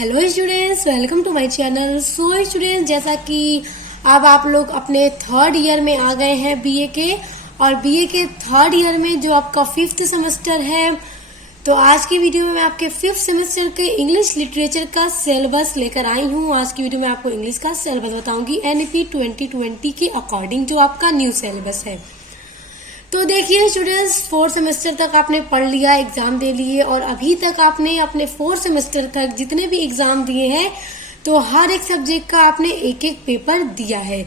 Hello students, welcome to my channel. So students, जैसा कि अब आप लोग अपने थर्ड ईयर में आ गए हैं बीए के, और बीए के थर्ड ईयर में जो आपका फिफ्थ सेमेस्टर है, तो आज की वीडियो में मैं आपके फिफ्थ सेमेस्टर के इंग्लिश लिटरेचर का सिलेबस लेकर आई हूँ। आज की वीडियो में आपको इंग्लिश का सिलेबस बताऊंगी एनईपी 2020 के अकॉर्डिंग, जो आपका न्यू सिलेबस है। तो देखिए स्टूडेंट्स, फोर्थ सेमेस्टर तक आपने पढ़ लिया, एग्जाम दे लिए, और अभी तक आपने अपने फोर्थ सेमेस्टर तक जितने भी एग्जाम दिए हैं, तो हर एक सब्जेक्ट का आपने एक एक पेपर दिया है।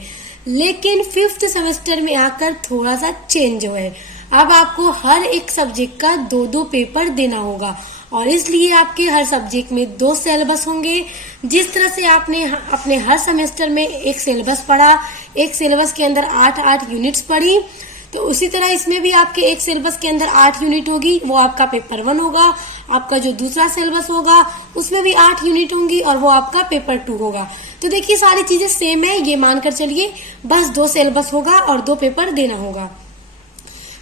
लेकिन फिफ्थ सेमेस्टर में आकर थोड़ा सा चेंज हुआ है। अब आपको हर एक सब्जेक्ट का दो दो पेपर देना होगा, और इसलिए आपके हर सब्जेक्ट में दो सिलेबस होंगे। जिस तरह से आपने अपने हर सेमेस्टर में एक सिलेबस पढ़ा, एक सिलेबस के अंदर 8-8 यूनिट्स पढ़ी, तो उसी तरह इसमें भी आपके एक सिलेबस के अंदर 8 यूनिट होगी, वो आपका पेपर 1 होगा। आपका जो दूसरा सिलेबस होगा उसमें भी 8 यूनिट होंगी, और वो आपका पेपर 2 होगा। तो देखिए सारी चीजें सेम है, ये मानकर चलिए, बस 2 सिलेबस होगा और 2 पेपर देना होगा।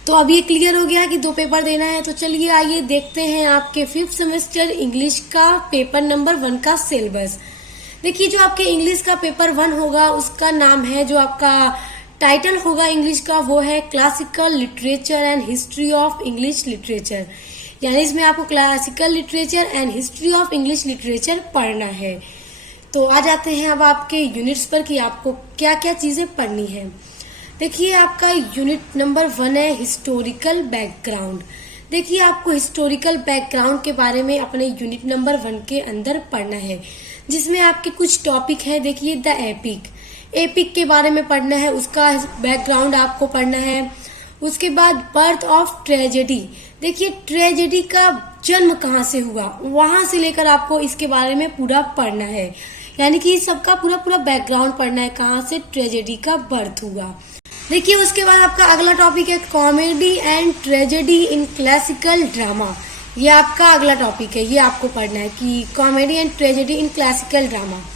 तो अब ये क्लियर हो गया कि 2 पेपर देना है। तो चलिए आइए देखते हैं आपके फिफ्थ सेमेस्टर इंग्लिश का पेपर नंबर 1 का सिलेबस। देखिए जो आपके इंग्लिश का पेपर 1 होगा, उसका नाम है, जो आपका टाइटल होगा इंग्लिश का, वो है classical literature and history of English literature. यानी इसमें आपको classical literature and history of English literature पढ़ना है। तो आ जाते हैं अब आपके यूनिट्स पर कि आपको क्या क्या चीजें पढ़नी है। देखिए आपका यूनिट नंबर 1 है हिस्टोरिकल बैकग्राउंड। देखिए आपको हिस्टोरिकल बैकग्राउंड के बारे में अपने यूनिट नंबर 1 के अंदर पढ़ना है, जिसमें आपके कुछ टॉपिक है। देखिए द एपिक के बारे में पढ़ना है, उसका बैकग्राउंड आपको पढ़ना है। उसके बाद बर्थ ऑफ ट्रेजेडी। देखिए ट्रेजेडी का जन्म कहाँ से हुआ, वहां से लेकर आपको इसके बारे में पूरा पढ़ना है। यानी कि सबका पूरा बैकग्राउंड पढ़ना है, कहाँ से ट्रेजेडी का बर्थ हुआ। देखिए उसके बाद आपका अगला टॉपिक है comedy and tragedy in classical drama. ये आपका अगला टॉपिक है, ये आपको पढ़ना है कि comedy and tragedy in classical drama.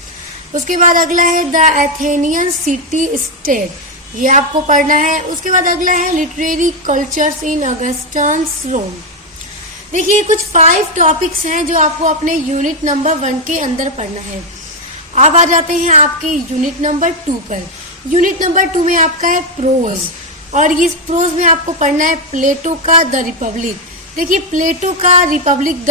उसके बाद अगला है द एथेनियन सिटी स्टेट, ये आपको पढ़ना है। उसके बाद अगला है लिटरेरी कल्चर्स इन ऑगस्टन्स रोम। देखिए कुछ 5 टॉपिक्स हैं जो आपको अपने यूनिट नंबर 1 के अंदर पढ़ना है। अब आ जाते हैं आपके यूनिट नंबर 2 पर। यूनिट नंबर 2 में आपका है प्रोज, और इस प्रोज में आपको पढ़ना है प्लेटो का द रिपब्लिक। देखिए प्लेटो का द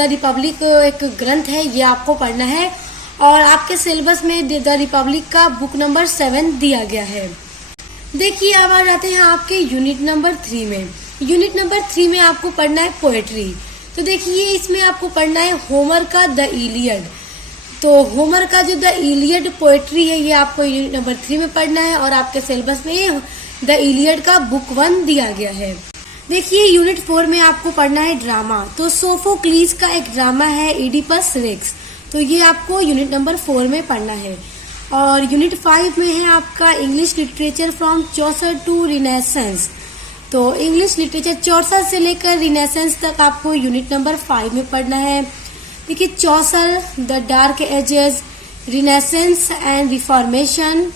रिपब्लिक एक ग्रंथ है, ये आपको पढ़ना है, और आपके सिलेबस में द रिपब्लिक का बुक नंबर 7 दिया गया है। देखिए अब आ जाते हैं आपके यूनिट नंबर 3 में। यूनिट नंबर 3 में आपको पढ़ना है पोएट्री। तो देखिए इसमें आपको पढ़ना है होमर का द इलियड। तो होमर का जो द इलियड पोएट्री है, ये आपको यूनिट नंबर 3 में पढ़ना है, और आपके सिलेबस में द इलियड का बुक 1 दिया गया है। देखिए यूनिट 4 में आपको पढ़ना है ड्रामा। तो सोफोक्लीस का एक ड्रामा है इडिपस रेक्स, तो ये आपको यूनिट नंबर 4 में पढ़ना है। और यूनिट 5 में है आपका English literature from Chaucer to Renaissance. तो इंग्लिश लिटरेचर चौसर से लेकर रिनेसेंस तक आपको यूनिट नंबर 5 में पढ़ना है। देखिए Chaucer, the dark ages, renaissance and reformation,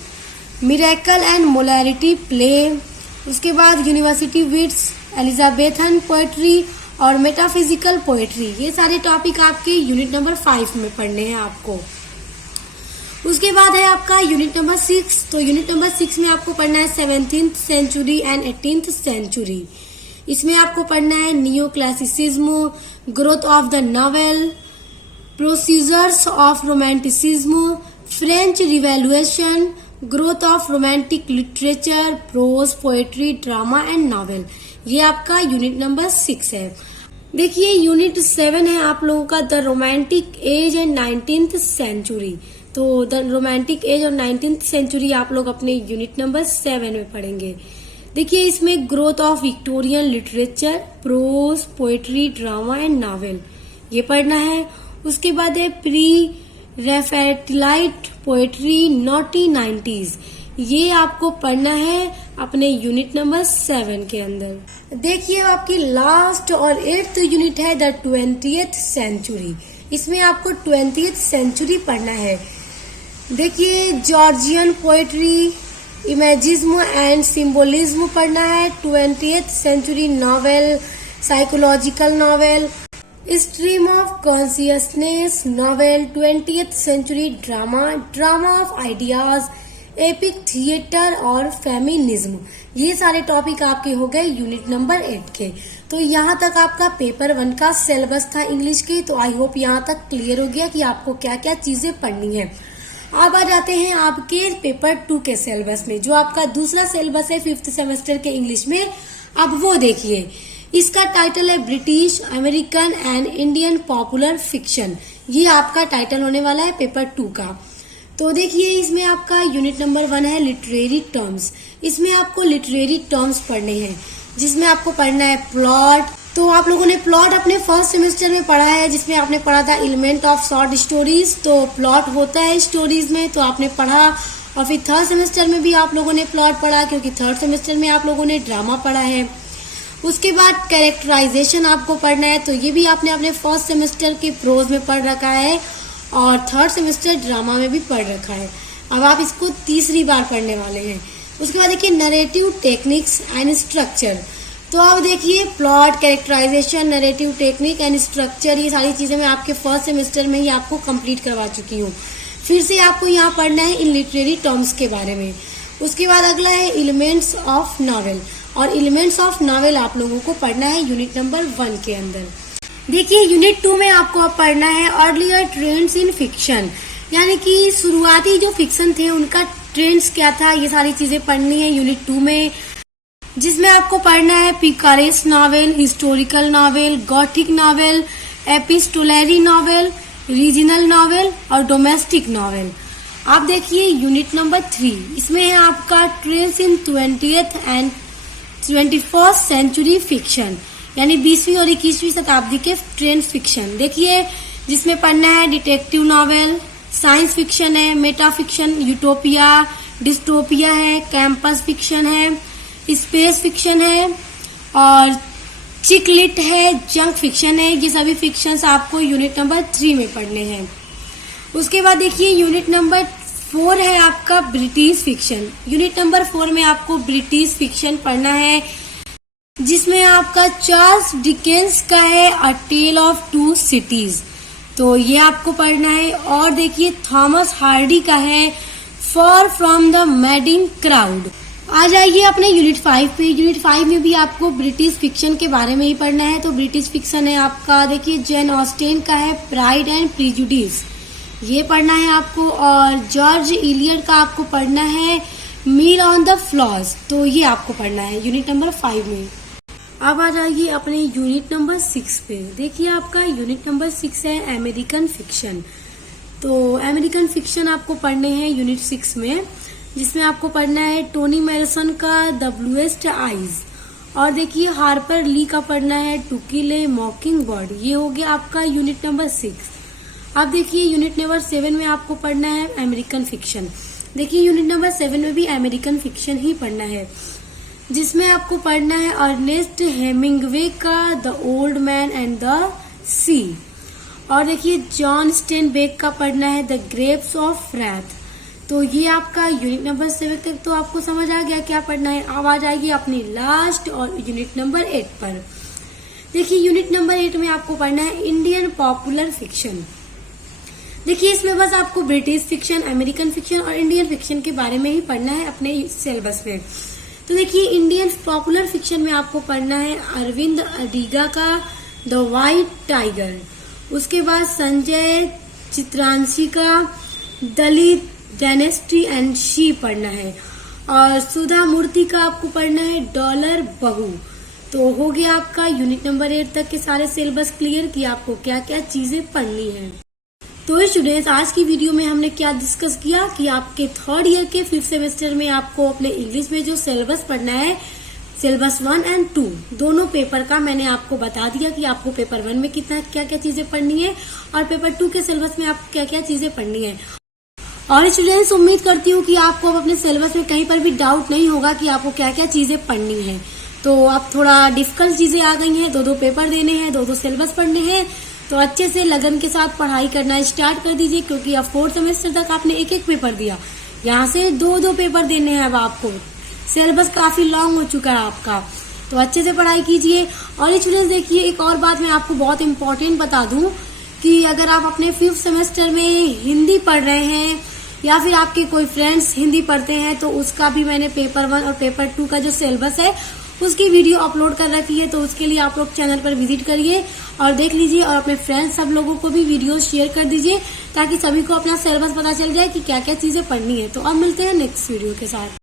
miracle and morality play. उसके बाद यूनिवर्सिटी विट्स, एलिजाबेथन पोएट्री और मेटाफिजिकल पोएट्री, ये सारे टॉपिक आपके यूनिट नंबर 5 में पढ़ने हैं आपको। उसके बाद है आपका यूनिट नंबर 6। तो यूनिट नंबर 6 में आपको पढ़ना है 17th century and 18th century. इसमें आपको पढ़ना है neoclassicism, growth of the novel, procedures of romanticism, French Revolution, growth of romantic literature, prose, poetry, drama and novel. ये आपका यूनिट नंबर 6 है। देखिए यूनिट 7 है आप लोगों का the romantic age and 19th century. तो द रोमांटिक एज और 19th सेंचुरी आप लोग अपने यूनिट नंबर 7 में पढ़ेंगे। देखिए इसमें growth of Victorian literature, prose, poetry, drama and novel, ये पढ़ना है। उसके बाद है प्री रेफेटिलाइट पोएट्री, नॉटी 90s, ये आपको पढ़ना है अपने यूनिट नंबर 7 के अंदर। देखिए आपकी लास्ट और 8th यूनिट है द 20th सेंचुरी। इसमें आपको 20th सेंचुरी पढ़ना है। देखिए Georgian poetry, imagism and symbolism पढ़ना है। 20th century novel, psychological novel, stream of consciousness, novel, 20th century drama, drama of ideas, epic theatre और फेमिनिज्म। ये सारे टॉपिक आपके हो गए यूनिट नंबर 8 के। तो यहाँ तक आपका पेपर 1 का सिलेबस था इंग्लिश की। तो आई होप यहाँ तक क्लियर हो गया कि आपको क्या क्या चीजें पढ़नी है। अब आ जाते हैं आपके पेपर 2 के सिलेबस में, जो आपका दूसरा सिलेबस है 5th सेमेस्टर के इंग्लिश में। अब वो देखिए, इसका टाइटल है British, American and Indian popular fiction. ये आपका टाइटल होने वाला है पेपर 2 का। तो देखिए, इसमें आपका यूनिट नंबर 1 है लिटरेरी टर्म्स। इसमें आपको लिटरेरी टर्म्स पढ़ने हैं, जिसमें आपको पढ़ना है प्लॉट। तो आप लोगों ने प्लॉट अपने फर्स्ट सेमेस्टर में पढ़ा है, जिसमें आपने पढ़ा था एलिमेंट ऑफ शॉर्ट स्टोरीज। तो प्लॉट होता है स्टोरीज में, तो आपने पढ़ा। और फिर थर्ड सेमेस्टर में भी आप लोगों ने प्लॉट पढ़ा, क्योंकि थर्ड सेमेस्टर में आप लोगों ने ड्रामा पढ़ा है। उसके बाद कैरेक्टराइजेशन आपको पढ़ना है, तो ये भी आपने अपने फर्स्ट सेमेस्टर के प्रोज में पढ़ रखा है और थर्ड सेमेस्टर ड्रामा में भी पढ़ रखा है। अब आप इसको तीसरी बार पढ़ने वाले हैं। उसके बाद देखिए नरेटिव टेक्निक्स एंड स्ट्रक्चर। तो अब देखिए plot, characterisation, narrative technique and structure, ये सारी चीजें मैं आपके फर्स्ट सेमेस्टर में ही आपको कंप्लीट करवा चुकी हूँ। फिर से आपको यहाँ पढ़ना है इन लिटरेरी टर्म्स के बारे में। उसके बाद अगला है एलिमेंट्स ऑफ नॉवेल, और एलिमेंट्स ऑफ नॉवेल आप लोगों को पढ़ना है यूनिट नंबर 1 के अंदर। देखिए यूनिट 2 में आपको अब पढ़ना है अर्लियर ट्रेंड्स इन फिक्शन, यानी कि शुरुआती जो फिक्शन थे उनका ट्रेंड्स क्या था, ये सारी चीजें पढ़नी है यूनिट 2 में। जिसमें आपको पढ़ना है picaresque novel, historical novel, gothic novel, epistolary novel, regional novel और डोमेस्टिक नॉवेल। आप देखिए यूनिट नंबर 3, इसमें है आपका trends in 20th and 21st century fiction, यानी 20वीं और 21वीं शताब्दी के ट्रेंड फिक्शन। देखिए जिसमें पढ़ना है डिटेक्टिव नॉवेल, साइंस फिक्शन है, मेटा फिक्शन, यूटोपिया, डिस्टोपिया है, कैंपस फिक्शन है, स्पेस फिक्शन है और चिकलिट है, जंक फिक्शन है। ये सभी फिक्शंस आपको यूनिट नंबर 3 में पढ़ने हैं। उसके बाद देखिए यूनिट नंबर 4 है आपका ब्रिटिश फिक्शन। यूनिट नंबर 4 में आपको ब्रिटिश फिक्शन पढ़ना है, जिसमें आपका चार्ल्स डिकेंस का है अ टेल ऑफ टू सिटीज, तो ये आपको पढ़ना है। और देखिए थॉमस हार्डी का है far from the madding crowd. आ जाइए अपने यूनिट 5 पे। यूनिट 5 में भी आपको ब्रिटिश फिक्शन के बारे में ही पढ़ना है। तो ब्रिटिश फिक्शन है आपका, देखिए जेन ऑस्टेन का है प्राइड एंड प्रिजुडिस, ये पढ़ना है आपको। और जॉर्ज इलियट का आपको पढ़ना है मील ऑन द फ्लॉज, तो ये आपको पढ़ना है यूनिट नंबर 5 में। अब आ जाइए अपने यूनिट नंबर 6 पे। देखिए आपका यूनिट नंबर 6 है अमेरिकन फिक्शन। तो अमेरिकन फिक्शन आपको पढ़ने हैं यूनिट 6 में, जिसमें आपको पढ़ना है टोनी मैरसन का द ब्लूएस्ट आईज। और देखिए हार्पर ली का पढ़ना है टू किल ए मॉकिंग बर्ड। ये हो गया आपका यूनिट नंबर 6। अब देखिए यूनिट नंबर 7 में आपको पढ़ना है अमेरिकन फिक्शन। देखिए यूनिट नंबर 7 में भी अमेरिकन फिक्शन ही पढ़ना है, जिसमें आपको पढ़ना है अर्नेस्ट हेमिंगवे का the old man and the sea. और देखिए जॉन स्टेनबेक का पढ़ना है द ग्रेप्स ऑफ रैथ। तो ये आपका यूनिट नंबर 7 तक तो आपको समझ आ गया क्या पढ़ना है। अब आ जाइए अपनी लास्ट और यूनिट नंबर 8 पर। देखिए यूनिट नंबर 8 में आपको पढ़ना है इंडियन पॉपुलर फिक्शन। देखिए इसमें बस आपको ब्रिटिश फिक्शन, अमेरिकन फिक्शन और इंडियन फिक्शन के बारे में ही पढ़ना है अपने सिलेबस में। तो देखिए इंडियन पॉपुलर फिक्शन में आपको पढ़ना है अरविंद अडिगा का द व्हाइट टाइगर। उसके बाद संजय चित्रांशी का दलित डायनेस्टी एंड शी पढ़ना है। और सुधा मूर्ति का आपको पढ़ना है डॉलर बहू। तो हो गया आपका यूनिट नंबर 8 तक के सारे सिलेबस क्लियर कि आपको क्या क्या चीजें पढ़नी है। तो स्टूडेंट्स आज की वीडियो में हमने क्या डिस्कस किया कि आपके 3rd ईयर के 5th सेमेस्टर में आपको अपने इंग्लिश में जो सिलेबस पढ़ना है, सिलेबस 1 एंड 2 दोनों पेपर का मैंने आपको बता दिया कि आपको पेपर 1 में कितना क्या क्या चीजें पढ़नी है और पेपर 2 के सिलेबस में आपको क्या क्या चीजें पढ़नी है। और स्टूडेंट्स उम्मीद करती हूँ कि आपको अपने सिलेबस में कहीं पर भी डाउट नहीं होगा कि आपको क्या क्या चीजें पढ़नी है। तो अब थोड़ा डिफिकल्ट चीजें आ गई हैं, 2-2 पेपर देने हैं, 2-2 सिलेबस पढ़ने हैं, तो अच्छे से लगन के साथ पढ़ाई करना स्टार्ट कर दीजिए, क्योंकि अब 4th सेमेस्टर तक आपने एक पेपर दिया, यहाँ से 2-2 पेपर देने हैं अब आपको। सिलेबस काफी लॉन्ग हो चुका है आपका। तो अच्छे से पढ़ाई कीजिए। और स्टूडेंट्स देखिए, एक और बात मैं आपको बहुत इम्पोर्टेंट बता दूं कि अगर आप अपने 5th सेमेस्टर में हिंदी पढ़ रहे हैं या फिर आपके कोई फ्रेंड्स हिंदी पढ़ते हैं तो उसका भी मैंने पेपर 1 और पेपर 2 का जो सिलेबस है उसकी वीडियो अपलोड कर रखी है। तो उसके लिए आप लोग चैनल पर विजिट करिए और देख लीजिए और अपने फ्रेंड्स सब लोगों को भी वीडियो शेयर कर दीजिए ताकि सभी को अपना सिलेबस पता चल जाए कि क्या क्या चीजें पढ़नी है। तो अब मिलते हैं नेक्स्ट वीडियो के साथ।